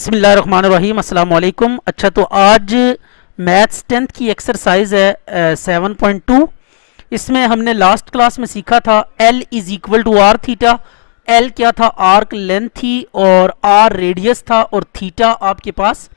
बिस्मिल्लाहिर्रहमानिर्रहीम अस्सलाम वालेकुम। अच्छा, तो आज मैथ्स 10th की एक्सरसाइज है 7.2। इसमें हमने लास्ट क्लास में सीखा था L is equal to R theta. L क्या था? आर्क लेंथ थी और R रेडियस था और थीटा आपके पास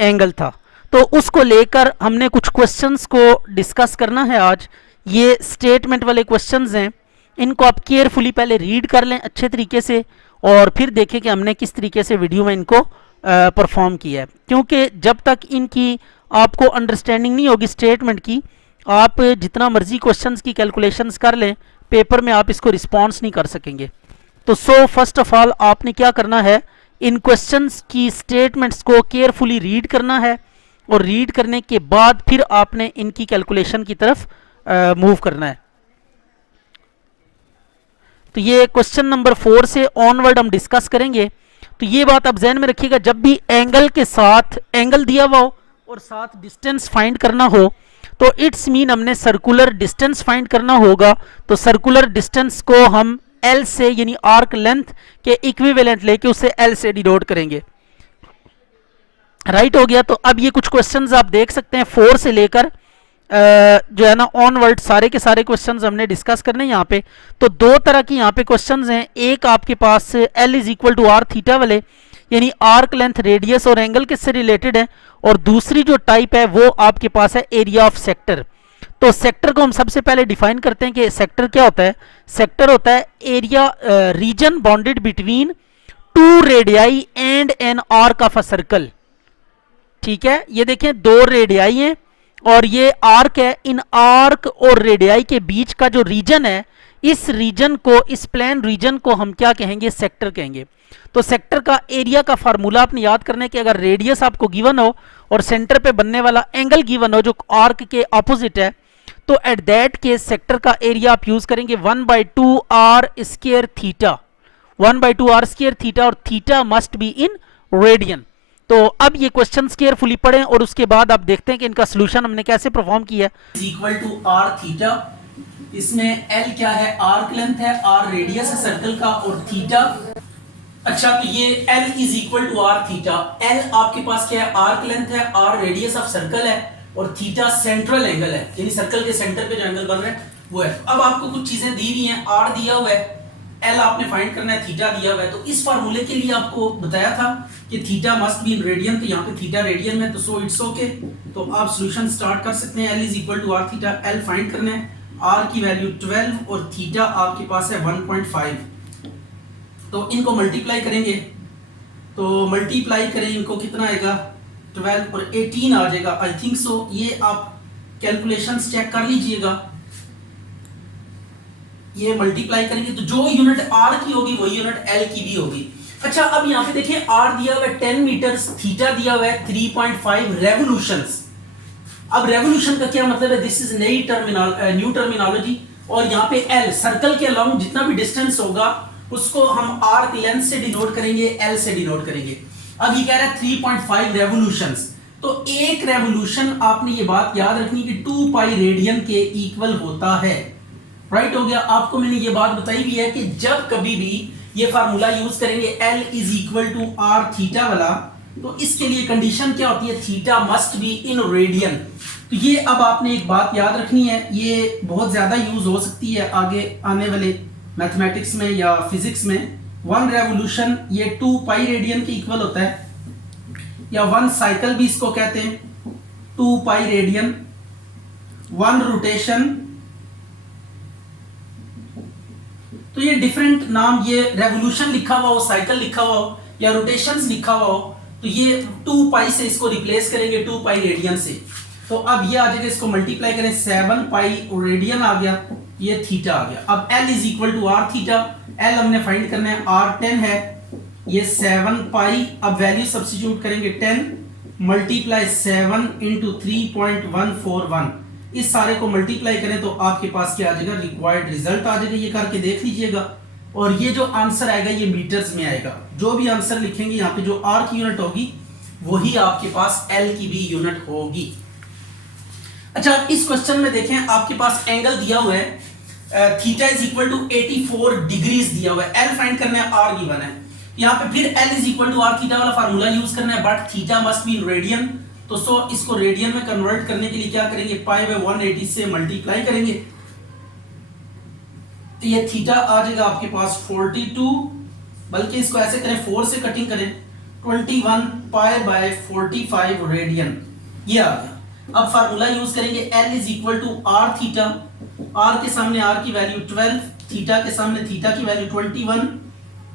एंगल था। तो उसको लेकर हमने कुछ क्वेश्चंस को डिस्कस करना है आज। ये स्टेटमेंट वाले क्वेश्चंस हैं, इनको आप केयरफुली पहले रीड कर लें अच्छे तरीके से और फिर देखें कि हमने किस तरीके से वीडियो में इनको परफॉर्म किया है। क्योंकि जब तक इनकी आपको अंडरस्टैंडिंग नहीं होगी स्टेटमेंट की, आप जितना मर्जी क्वेश्चंस की कैलकुलेशंस कर लें, पेपर में आप इसको रिस्पॉन्स नहीं कर सकेंगे। तो फर्स्ट ऑफ ऑल आपने क्या करना है, इन क्वेश्चंस की स्टेटमेंट्स को केयरफुली रीड करना है और रीड करने के बाद फिर आपने इनकी कैलकुलेशन की तरफ मूव करना है। तो ये क्वेश्चन नंबर 4 से ऑनवर्ड हम डिस्कस करेंगे। तो ये बात आप जहन में रखिएगा, जब भी एंगल के साथ एंगल दिया हुआ हो और साथ डिस्टेंस फाइंड करना हो तो इट्स मीन हमने सर्कुलर डिस्टेंस फाइंड करना होगा। तो सर्कुलर डिस्टेंस को हम L से यानी आर्क लेंथ के इक्विवेलेंट लेके उसे L से डिनोट करेंगे। राइट हो गया। तो अब ये कुछ क्वेश्चंस आप देख सकते हैं 4 से लेकर जो है ना ऑनवर्ड सारे के सारे क्वेश्चंस हमने डिस्कस करने यहाँ पे। तो दो तरह की यहाँ पे क्वेश्चंस हैं, एक आपके पास L is equal to R theta वाले यानी आर्क लेंथ रेडियस और एंगल किससे रिलेटेड है, और दूसरी जो टाइप है वो आपके पास है एरिया ऑफ सेक्टर। तो सेक्टर को हम सबसे पहले डिफाइन करते हैं कि सेक्टर क्या होता है। सेक्टर होता है area reason bounded between two radii and an arc of a circle. ठीक है, ये देखें दो रेडियाई हैं और ये आर्क है। इन आर्क और रेडियाई के बीच का जो रीजन है, इस रीजन को, इस प्लेन रीजन को हम क्या कहेंगे? सेक्टर कहेंगे। तो सेक्टर का एरिया का फार्मूला आपने याद करना है कि अगर रेडियस आपको गिवन हो और सेंटर पे बनने वाला एंगल गिवन हो जो आर्क के ऑपोजिट है, तो एट दैट केस सेक्टर का एरिया आप यूज करेंगे 1/2 r square theta. 1/2 r square theta और theta must be in radian. तो अब ये क्वेश्चंस केयरफुली पढ़ें और उसके बाद आप देखते हैं कि इनका सोल्यूशन हमने कैसे परफॉर्म किया है। इक्वल टू आर थीटा, इसमें एल क्या है? आर्क लेंथ है, आर रेडियस है सर्कल का और थीटा। अच्छा, तो ये L is equal to R theta. L आपके पास क्या है? आर्क लेंथ है, आर रेडियस ऑफ सर्कल है और थीटा सेंट्रल एंगल है, यानी सर्कल के सेंटर पे जो एंगल बन रहा है वो है। अब आपको कुछ चीजें दी हुई हैं, आर दिया हुआ है, एल आपने फाइंड करना है, थीटा दिया हुआ है। तो इस फार्मूले के लिए आपको बताया था कि theta must be in radian, तो यहाँ पे थीटा रेडियन में, तो सो इट्स ओके। तो आप सॉल्यूशन स्टार्ट कर सकते हैं। L is equal to R theta, L find करना है, आर की वैल्यू 12 और थीटा आपके पास है 1.5। तो इनको मल्टीप्लाई करेंगे, तो मल्टीप्लाई करें इनको, कितना आएगा? 12 और 18 आ जाएगा आई थिंक सो। ये आप कैलकुलेशंस चेक कर लीजिएगा। ये मल्टीप्लाई करेंगे तो जो यूनिट आर की होगी वही यूनिट एल की भी होगी। अच्छा, अब यहाँ पे देखिए आर दिया हुआ है 10 मीटर, थीटा दिया हुआ है 3.5 रेवोल्यूशंस। अब रेवोल्यूशन का क्या मतलब है? This is new terminology. और यहाँ पे एल सर्कल के अलाउंग जितना भी डिस्टेंस होगा उसको हम आर्क लेंथ से डिनोट करेंगे, एल से डिनोट करेंगे। अब ये कह रहा है 3.5 रेवोल्यूशंस। तो एक रेवोल्यूशन आपने ये बात याद रखनी कि 2 पाई रेडियन के इक्वल होता है। राइट हो गया। आपको मैंने ये बात बताई भी है कि जब कभी भी ये फार्मूला यूज करेंगे L is equal to R theta वाला, तो इसके लिए कंडीशन क्या होती है? Theta must be in radian. तो ये अब आपने एक बात याद रखनी है, ये बहुत ज्यादा यूज हो सकती है आगे आने वाले मैथमेटिक्स में या फिजिक्स में। 1 रेवोल्यूशन ये 2 पाई रेडियन के इक्वल होता है, या 1 साइकिल भी इसको कहते हैं, 2 पाई रेडियन। 1 रोटेशन, तो ये डिफरेंट नाम, ये रेवोल्यूशन लिखा हुआ हो, साइकिल लिखा हुआ हो या रोटेशंस लिखा हुआ हो, तो ये 2 पाई से इसको रिप्लेस करेंगे 2 पाई रेडियन से। तो अब ये आ जाएगा, इसको मल्टीप्लाई करें, 7 पाई रेडियन आ गया, ये थीटा आ गया। अब L is equal to R theta, L हमने फाइंड करना है, R 10 है, ये 7 पाई। अब वैल्यू सब्स्टिट्यूट करेंगे, 10 मल्टीप्लाई 7 इंटू 3.141। इस सारे को मल्टीप्लाई करें तो आपके पास क्या आ जाएगा? रिक्वायर्ड रिजल्ट आ जाएगा। ये करके देख लीजिएगा और ये जो आंसर आएगा ये मीटर्स में आएगा। जो भी आंसर लिखेंगे यहाँ पे जो आर की यूनिट होगी वही आपके पास एल की भी यूनिट होगी। अच्छा, इस क्वेश्चन में देखें आपके पास एंगल दिया हुआ है theta is equal to 84 degrees दिया हुआ है, एल फाइंड करना है, आर गिवन है। यहाँ पे फिर L is equal to R theta वाला फार्मूला यूज करना है, but theta must be in radian. तो सो इसको रेडियन में कन्वर्ट करने के लिए क्या करेंगे, पाई बाय 180 से मल्टीप्लाई करेंगे, तो ये थीटा आ जाएगा आपके पास 42, बल्कि इसको ऐसे करें 4 से कटिंग करें, 21 पाई बाय 45 रेडियन, ये आ गया। अब फार्मूला यूज करेंगे, L is equal to R theta, R के सामने आर की वैल्यू 12, थीटा के सामने थीटा की वैल्यू 21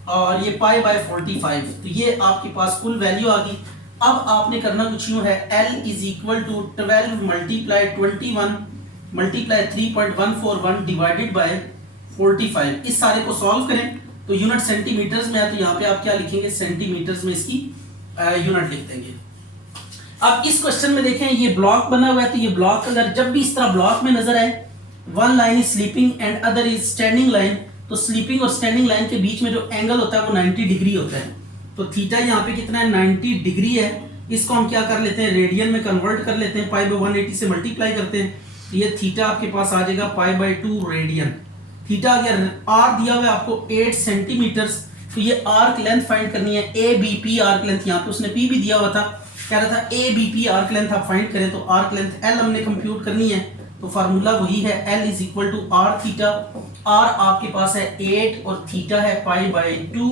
और ये पाई बाय 45, तो ये आपके पास कुल वैल्यू आ गई। अब आपने करना कुछ यूं है, L is equal to 12 multiply 21 multiply 3.141 divided by 45। इस सारे को सॉल्व करें तो यूनिट सेंटीमीटर्स में है, तो यहाँ पे आप क्या लिखेंगे, सेंटीमीटर्स में इसकी यूनिट लिख देंगे। अब इस क्वेश्चन में देखें, ये ब्लॉक बना हुआ है, तो ये ब्लॉक अगर जब भी इस तरह ब्लॉक में नजर आए, one line is sleeping and other is standing line, तो स्लीपिंग और स्टैंडिंग लाइन के बीच में जो एंगल होता है वो 90 डिग्री होता है। तो थीटा यहाँ पे कितना है, 90 डिग्री है। इसको हम क्या कर लेते हैं, रेडियन में कन्वर्ट कर लेते हैं, पाई बाय 180 से मल्टीप्लाई करते हैं, तो ये थीटा आपके पास आ जाएगा पाई बाय 2 रेडियन। थीटा आ गया, आर दिया हुआ है आपको 8 सेंटीमीटर, तो ये आर्क लेंथ फाइंड करनी है, A B P arc length, यहाँ पे उसने पी भी दिया हुआ था, कह रहा था A B P arc length आप फाइंड करें, तो आर्क लेंथ एल हमने कंप्यूट करनी है, तो फार्मूला वही है, L is equal to R theta. R आपके पास है 8 और थीटा है पाई बाय 2,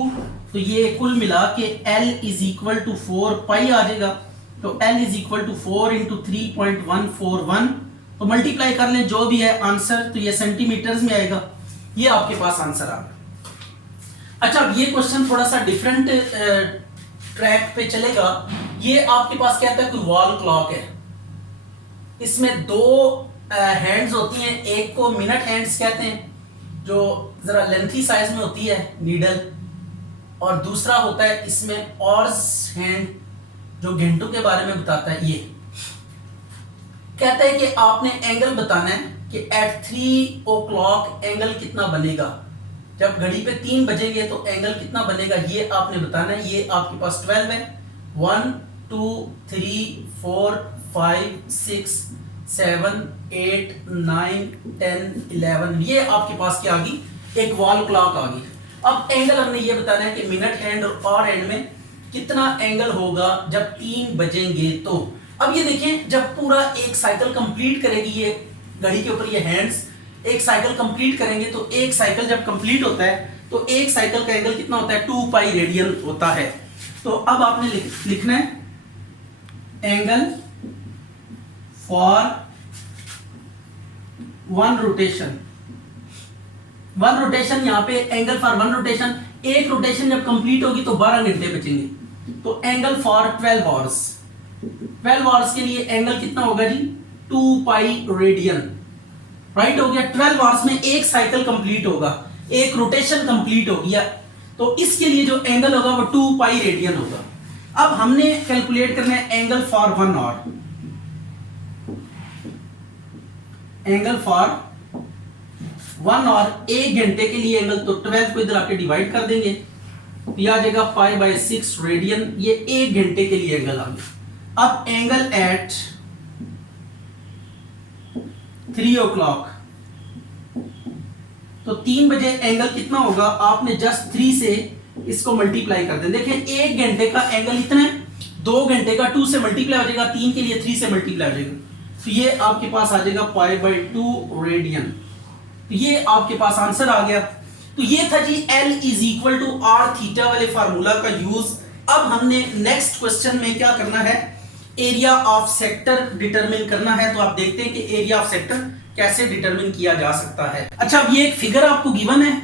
तो ये कुल मिला के L is equal to 4 pi आ जाएगा, तो L is equal to 4 into 3.141, तो मल्टीप्लाई कर लें जो भी है आंसर, तो ये सेंटीमीटर्स में आएगा, ये आपके पास आंसर आ गया। अच्छा, अब ये क्वेश्चन थोड़ा सा डिफरेंट ट्रैक पे चलेगा। ये आपके पास क्या है, कोई वॉल क्लॉक है, इसमें दो हैंड्स होती हैं, एक को मिनट हैंड्स कहते हैं जो जरा लेंथी साइज में होती है नीडल, और दूसरा होता है इसमें ऑर्स हैंड जो घंटों के बारे में बताता है। ये कहता है कि आपने एंगल बताना है कि एट 3 o'clock एंगल कितना बनेगा, जब घड़ी पे 3 बजेंगे तो एंगल कितना बनेगा, ये आपने बताना है। ये आपके पास 12 है, 1 2 3 4 5 6 7 8 9 10 11, ये आपके पास क्या आ गई, एक वॉल क्लॉक आ गई। अब एंगल हमने ये बताना है कि मिनट हैंड और एंड में कितना एंगल होगा जब 3 बजेंगे। तो अब ये देखें, जब पूरा एक साइकिल कंप्लीट करेगी ये घड़ी के ऊपर ये हैंड्स एक साइकिल कंप्लीट करेंगे, तो एक साइकिल जब कंप्लीट होता है तो एक साइकिल का एंगल कितना होता है, 2 पाई रेडियन होता है। तो अब आपने लिखना है angle for one rotation. One rotation, यहाँ पे एंगल फॉर वन रोटेशन, एक रोटेशन जब कंप्लीट होगी तो 12 घंटे बचेंगे, तो एंगल फॉर 12 आवर्स। 12 आवर्स के लिए एंगल कितना होगा जी, 2 पाई रेडियन, राइट हो गया। 12 आवर्स में एक साइकिल कंप्लीट होगा, एक रोटेशन कंप्लीट हो गया, तो इसके लिए जो एंगल होगा वो 2 पाई रेडियन होगा। अब हमने कैलकुलेट करना है angle for 1 hour. Angle for 1 hour, एक घंटे के लिए एंगल, तो 12 को इधर आके डिवाइड कर देंगे, ये आ जाएगा पाई बाय 6 रेडियन, ये एक घंटे के लिए एंगल आ गया। अब एंगल एट 3 o'clock, तो 3 बजे एंगल कितना होगा, आपने जस्ट 3 से इसको मल्टीप्लाई कर दें। देखिए एक घंटे का एंगल इतना है, 2 घंटे का 2 से मल्टीप्लाई हो जाएगा, 3 के लिए 3 से मल्टीप्लाई हो जाएगा, तो ये आपके पास आ जाएगा पाई बाय 2 रेडियन। तो ये आपके पास आंसर आ गया। तो ये था जी L is equal to R theta वाले फार्मूला का यूज। अब हमने नेक्स्ट क्वेश्चन में क्या करना है, एरिया ऑफ सेक्टर डिटरमिन करना है। तो आप देखते हैं कि एरिया ऑफ सेक्टर कैसे डिटरमिन किया जा सकता है। अच्छा, अब ये एक फिगर आपको गिवन है,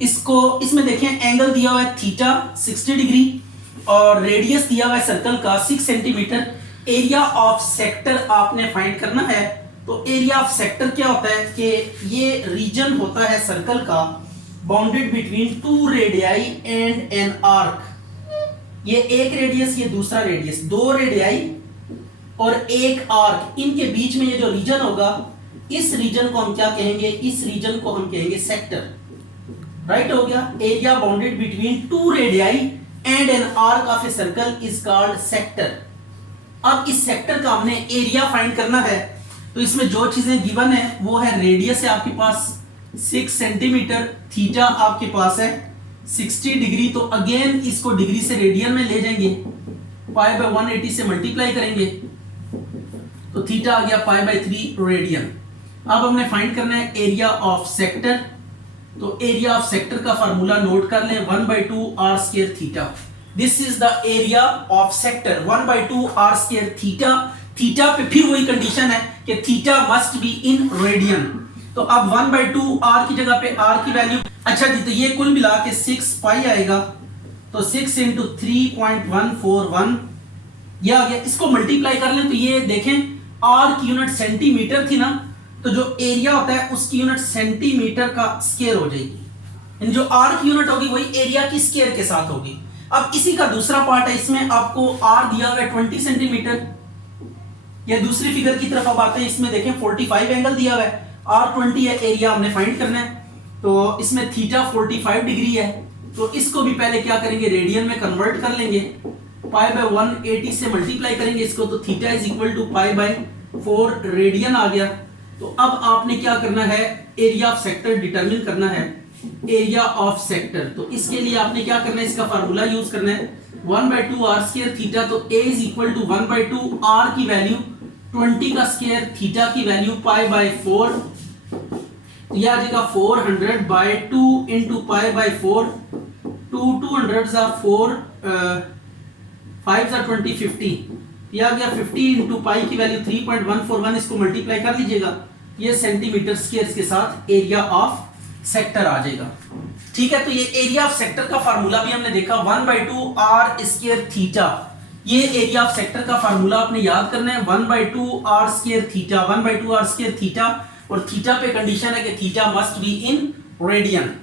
इसको इसमें देखें एंगल दिया हुआ है थीटा 60 डिग्री और रेडियस दिया हुआ है सर्कल का 6 सेंटीमीटर। एरिया ऑफ सेक्टर आपने फाइंड करना है। तो एरिया ऑफ सेक्टर क्या होता है कि ये रीजन होता है सर्कल का bounded between 2 radii and an arc. ये एक रेडियस, ये दूसरा रेडियस, 2 रेडियाई और एक आर्क, इनके बीच में ये जो रीजन होगा, इस रीजन को हम क्या कहेंगे, इस रीजन को हम कहेंगे सेक्टर, राइट हो गया। Area bounded between 2 radii and an arc of a circle is called sector. अब इस सेक्टर का हमने एरिया फाइंड करना है। तो इसमें जो चीजें गिवन है वो है, रेडियस है आपके पास 6 सेंटीमीटर, थीटा आपके पास है 60 डिग्री, तो अगेन इसको डिग्री से रेडियन में ले जाएंगे, पाई बाय 180 से मल्टीप्लाई करेंगे तो थीटा आ गया पाई बाय 3 रेडियन। अब हमने फाइंड करना है एरिया ऑफ सेक्टर, तो एरिया ऑफ सेक्टर का फार्मूला नोट कर लें, 1/2 r square theta. This is the area of sector, 1/2 r square theta. Theta पे फिर वही कंडीशन है कि theta must be in radian, तो अब 1/2 r की जगह पे r की वैल्यू, अच्छा जी, तो ये कुल मिला के 6 पाई आएगा, तो 6 इंटू 3.141 ये आ गया। इसको मल्टीप्लाई कर लें तो ये देखें r की यूनिट सेंटीमीटर थी ना, तो जो एरिया होता है उसकी यूनिट सेंटीमीटर का स्क्वायर हो जाएगी, जो r की यूनिट होगी वही एरिया की स्क्वायर के साथ होगी। अब इसी का दूसरा पार्ट है, इसमें आपको r दिया हुआ है 20 सेंटीमीटर। ये दूसरी फिगर की तरफ अब आते हैं, इसमें देखें 45 एंगल दिया हुआ है, r20 है, एरिया हमने फाइंड करना है, तो इसमें थीटा 45 डिग्री है, तो इसको भी पहले क्या करेंगे रेडियन में कन्वर्ट कर लेंगे, पाई बाय 180 से मल्टीप्लाई करेंगे इसको, तो theta is equal to pi by 4 radian आ गया। तो अब आपने क्या करना है, एरिया ऑफ सेक्टर डिटरमिन करना है, एरिया ऑफ सेक्टर। तो इसके लिए आपने क्या करना है, इसका फार्मूला यूज करना है, 1/2 r स्क्वायर थीटा, तो a is equal to 1/2 r की वैल्यू 20 का स्क्वायर, थीटा की वैल्यू पाई बाय 4, यह आ जाएगा 400/2 इंटू पाई बाय 4, 200 जा 4 5 जा 20 50, यह आ गया 50 इंटू पाई की वैल्यू 3.141, इसको मल्टीप्लाई कर लीजिएगा, ये सेंटीमीटर स्क्वायर के साथ एरिया ऑफ सेक्टर आ जाएगा। ठीक है, तो ये एरिया ऑफ सेक्टर का फार्मूला भी हमने देखा, 1/2 r स्क्वायर थीटा। ये एरिया ऑफ सेक्टर का फार्मूला आपने याद करना है, 1/2 r square theta, 1/2 r square theta, और थीटा पे कंडीशन है कि theta must be in radian.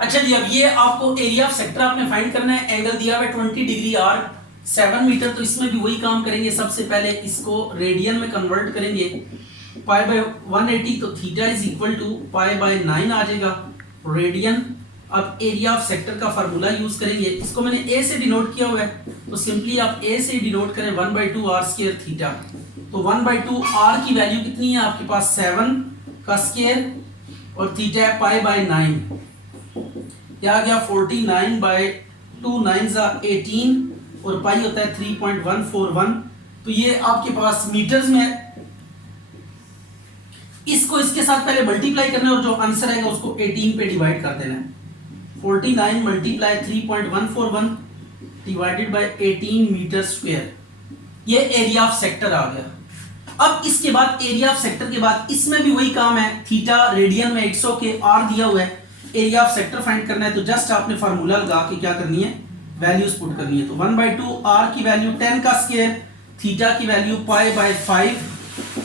अच्छा जी, अब ये आपको एरिया ऑफ सेक्टर आपने फाइंड करना है, एंगल दिया हुआ है 20 डिग्री r 7 मीटर, तो इसमें भी वही काम करेंगे, सबसे पहले इसको रेडियन में कन्वर्ट करेंगे, पाई बाय 180, तो theta is equal to pi by 9 आ जाएगा रेडियन। अब एरिया ऑफ सेक्टर का फार्मूला यूज करेंगे, इसको मैंने a से डिनोट किया हुआ है, तो सिंपली आप a से डिनोट करें 1/2 r स्क्वायर थीटा, तो 1/2 r की वैल्यू कितनी है आपके पास, 7 का स्क्वायर, और थीटा है पाई बाय 9, यह आ गया 49/2, 9 जा 18, और पाई होता है 3.141, तो ये आपके पास मीटर्स में है। इसको इसके साथ पहले मल्टीप्लाई करना है, और जो आंसर आएगा उसको 18 पे डिवाइड कर देना है, 49 multiply 3.141 divided by 18 metre square, ये एरिया ऑफ सेक्टर आ गया। अब इसके बाद एरिया ऑफ सेक्टर के बाद इसमें भी वही काम है, थीटा रेडियन में 100 के r दिया हुआ है, एरिया ऑफ सेक्टर फाइंड करना है, तो जस्ट आपने फार्मूला लगा के क्या करनी है, वैल्यूज पुट करनी है, तो 1/2 r की वैल्यू 10 का स्क्वायर, थीटा की वैल्यू पाई बाय 5,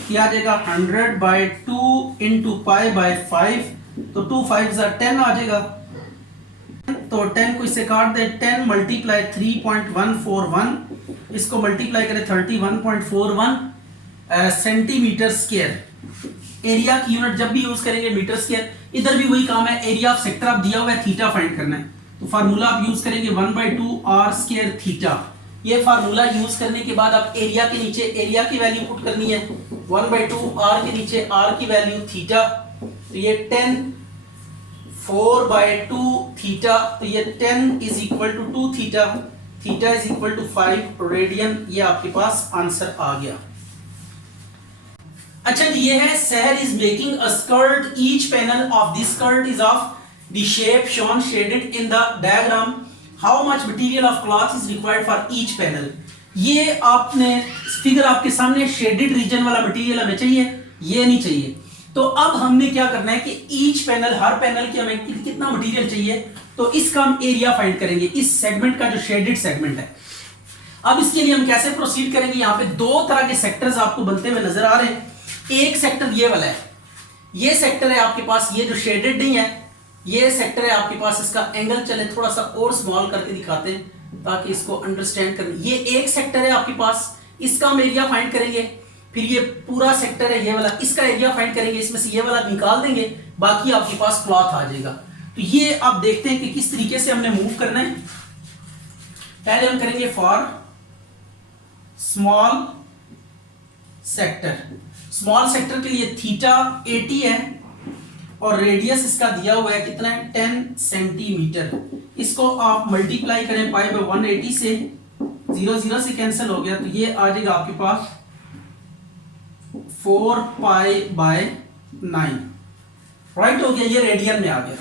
क्या आ जाएगा 100/2 इंटू पाई बाय 5, तो 2 5 जा 10 आ जाएगा, तो 10 को इससे काट दे, 10 मल्टीप्लाई 3.141, इसको मल्टीप्लाई करें 31.41 सेंटीमीटर स्क्वायर। एरिया की यूनिट जब भी यूज करेंगे मीटर स्क्वायर, इधर भी वही काम है, एरिया ऑफ सेक्टर आप दिया हुआ है, थीटा फाइंड करना है, तो फार्मूला आप यूज करेंगे 1/2 r स्क्वायर थीटा। ये फार्मूला यूज करने के बाद आप एरिया के नीचे एरिया की वैल्यू पुट करनी है, 1/2 r के नीचे r की वैल्यू थीटा, तो ये 10 4/2 थीटा, तो ये 10 is equal to 2 theta, theta is equal to 5 radian, ये आपके पास आंसर आ गया। अच्छा जी, ये है सहर is making a skirt, each panel of this skirt is of the shape shown shaded in the diagram, how much material of cloth is required for each panel. ये आपने figure आपके सामने शेडेड रीजन वाला material हमें चाहिए, ये नहीं चाहिए, तो अब हमने क्या करना है कि ईच पैनल, हर पैनल की हमें कितना मटेरियल चाहिए, तो इसका हम एरिया फाइंड करेंगे, इस सेगमेंट का जो शेडेड सेगमेंट है। अब इसके लिए हम कैसे प्रोसीड करेंगे, यहाँ पे दो तरह के सेक्टर्स आपको बनते हुए नजर आ रहे हैं। एक सेक्टर ये वाला है, ये सेक्टर है आपके पास, ये जो शेडेड नहीं है, ये सेक्टर है आपके पास, इसका एंगल चले थोड़ा सा और स्मॉल करके दिखाते हैं ताकि इसको अंडरस्टैंड करें। ये एक सेक्टर है आपके पास, इसका हम एरिया फाइंड करेंगे। फिर ये पूरा सेक्टर है ये वाला, इसका एरिया फाइंड करेंगे, इसमें से ये वाला निकाल देंगे, बाकी आपके पास क्लॉथ आ जाएगा। तो ये आप देखते हैं कि किस तरीके से हमने मूव करना है। पहले हम करेंगे for small sector. Small sector के लिए थीटा 80 है, और रेडियस इसका दिया हुआ है कितना है 10 सेंटीमीटर। इसको आप मल्टीप्लाई करें पाई बाय 180 से, 0 0 से कैंसिल हो गया, तो ये आ जाएगा आपके पास 4 पाई बाय 9, राइट हो गया, ये रेडियन में आ गया।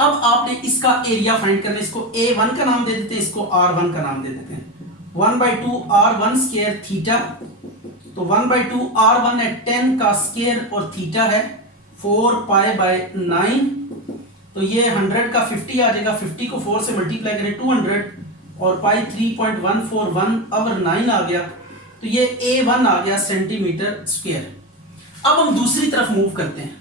अब आपने इसका एरिया फाइंड करना है, इसको A1 का नाम दे देते हैं, इसको R1 का नाम दे देते हैं। 1/2 R1 स्क्वायर थीटा, तो 1/2 R1 है 10 का स्क्वायर और थीटा है 4 पाई बाय 9, तो ये 100 का 50 आ जाएगा, 50 को 4 से मल्टीप्लाई करें 200 और पाई 3.141 ओवर 9 आ गया, तो ये A1 आ गया सेंटीमीटर स्क्वायर। अब हम दूसरी तरफ मूव करते हैं।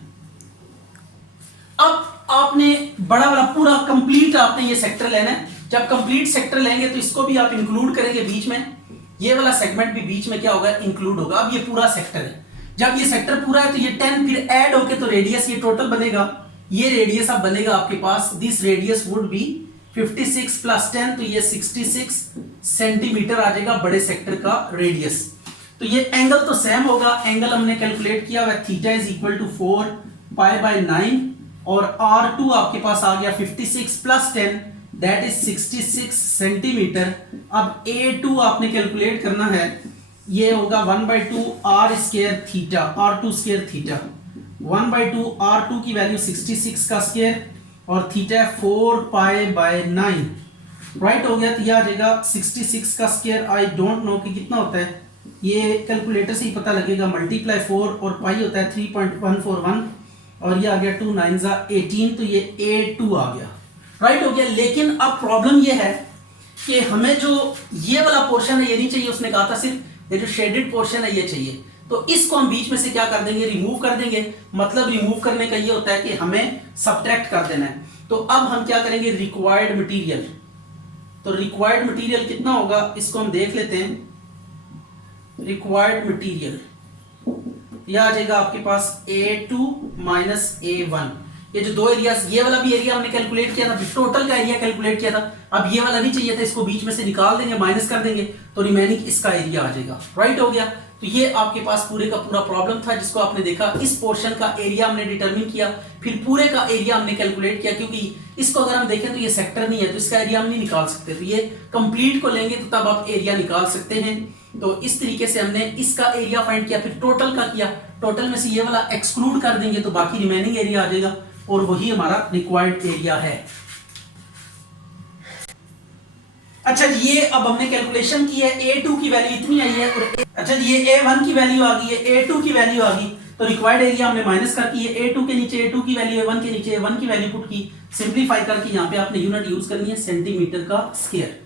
अब आपने बड़ा वाला पूरा कंप्लीट आपने ये सेक्टर लेना है। जब कंप्लीट सेक्टर लेंगे तो इसको भी आप इंक्लूड करेंगे बीच में, ये वाला सेगमेंट भी बीच में क्या होगा इंक्लूड होगा। अब ये पूरा सेक्टर है, जब ये सेक्टर पूरा है तो ये 10 फिर ऐड होके तो रेडियस ये टोटल बनेगा, ये रेडियस अब बनेगा आपके पास, this radius would be 56 plus 10, तो ये 66 सेंटीमीटर आ जाएगा बड़े सेक्टर का रेडियस। तो ये एंगल तो सेम होगा, एंगल हमने कैलकुलेट किया हुआ theta is equal to 4 pi by 9 और R2 आपके पास आ गया 56 प्लस 10 दैट इज 66 सेंटीमीटर। अब A2 आपने कैलकुलेट करना है, ये होगा 1/2 R square theta, R2 square theta, 1/2 R2 की वैल्यू 66 का स्क्वायर और थीटा 4 पाई बाय 9, राइट हो गया, तो यह आ जाएगा 66 का स्क्वायर, आई डोंट नो कि कितना होता है, ये कैलकुलेटर से ही पता लगेगा, मल्टीप्लाई 4 और पाई होता है 3.141 और ये आ गया 2 9 18, तो ये A2 आ गया, राइट हो गया। लेकिन अब प्रॉब्लम ये है कि हमें जो ये वाला पोर्शन है ये नहीं चाहिए, उसने कहा था सिर्फ ये जो शेडेड पोर्शन है ये चाहिए, तो इसको हम बीच में से क्या कर देंगे रिमूव कर देंगे। मतलब रिमूव करने का ये होता है कि हमें सब्ट्रैक्ट कर देना है। तो अब हम क्या करेंगे रिक्वायर्ड मटेरियल, तो रिक्वायर्ड मटेरियल कितना होगा इसको हम देख लेते हैं। रिक्वायर्ड मटेरियल यह आ जाएगा आपके पास A2 माइनस A1, ये जो दो एरियाज, ये वाला भी एरिया हमने कैलकुलेट किया था, टोटल का एरिया कैलकुलेट किया था, अब ये वाला नहीं चाहिए था, इसको बीच में से निकाल देंगे, माइनस कर देंगे, तो रिमेनिंग इसका एरिया आ जाएगा, राइट हो गया। तो ये आपके पास पूरे का पूरा प्रॉब्लम था जिसको आपने देखा, इस पोर्शन का एरिया हमने डिटरमिन किया, फिर पूरे का एरिया हमने कैलकुलेट किया, क्योंकि इसको अगर हम देखें तो ये सेक्टर नहीं है तो इसका एरिया हम नहीं निकाल सकते, तो ये कंप्लीट को लेंगे तो तब आप एरिया निकाल सकते हैं। तो इस तरीके से हमने इसका एरिया फाइंड किया, फिर टोटल का किया, टोटल में से ये वाला एक्सक्लूड कर देंगे तो बाकी रिमेनिंग एरिया आ जाएगा और वही हमारा रिक्वायर्ड एरिया है। अच्छा जी, ये अब हमने कैलकुलेशन की है, A2 की वैल्यू इतनी आई है और अच्छा जी ये A1 की वैल्यू आ गई है, A2 की वैल्यू आ गई, तो रिक्वायर्ड एरिया हमने माइनस करके ये A2 के नीचे A2 की वैल्यू A1 के नीचे A1 की वैल्यू पुट की, सिंपलीफाई करके यहाँ पे आपने यूनिट यूज करनी है सेंटीमीटर का स्क्वायर।